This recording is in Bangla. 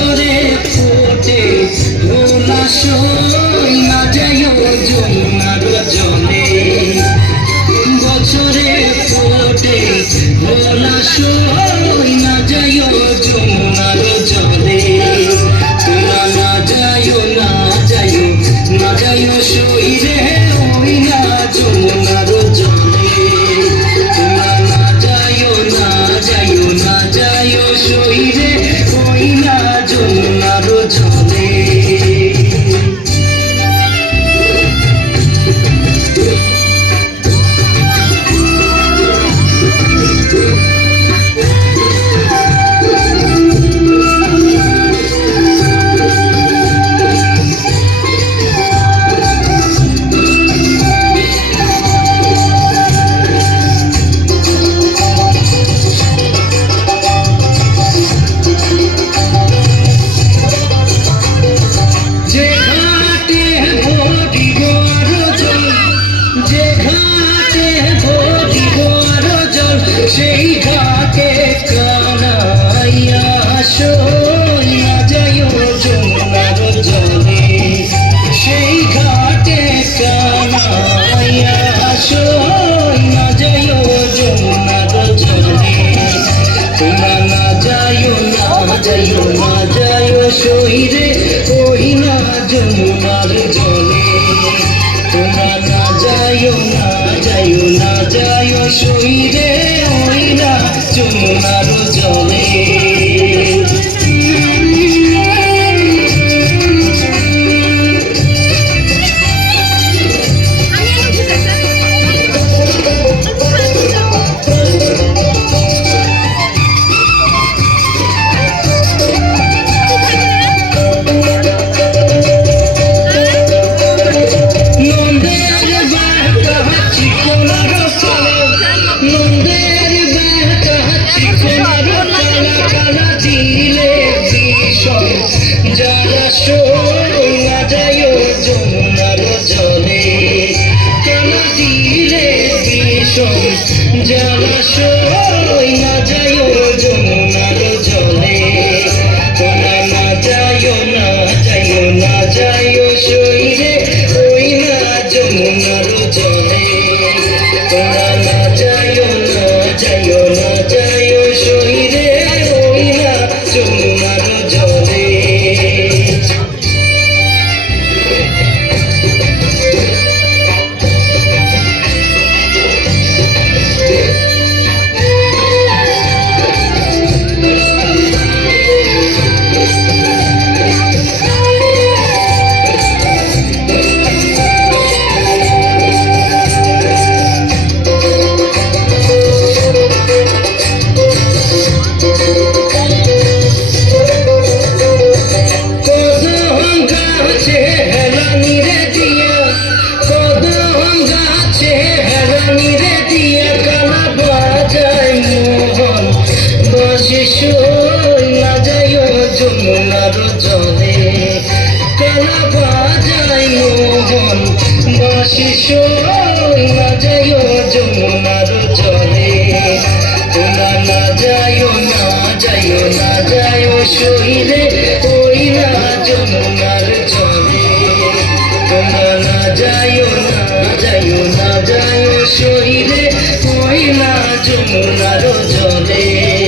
বছরে ফোটে ভোলা সই না যাইও যমুনার জলে বছরে ফোটে ভোলা সই না যাইও যমুনার জলে তোমরা না যাইও না যাইও না যাইও সই রে ওই না যমুনার জলে তোমরা না যাইও না যাইও না যাইও সই রে ওই না যমুনার জলে সেই ঘাটে কানাইয়া সই না যাইও যমুনার জলে সেই ঘাটে কানাইয়া সই না যাইও যমুনার জলে তোমরা না যাইও না যাইও না যাইও সই রে ওই না যমুনার জলে তোমরা না যাইও না যাইও না যাইও সই রে ওই না যমুনার জলে যারা সই না যাইও যমুনার জলে কানা দিলে বিষম যারা সই না যাইও যমুনার জলে তোমরা না যাইও না যাইও না যাইও সই রে ওই না যমুনার জলে তোমরা না যাইও না যাইও না যাইও সই রে ওই না যমুনার জলে না যাইও যমুনার জলে কানা বাজাই মোহন বাঁশি না যাইও যমুনার জলে তোমরা না যাইও না যাইও না যাইও সই রে ওই না যমুনার জলে তোমরা না যাইও না যাইও না যাইও সই রে ওই না যমুনার জলে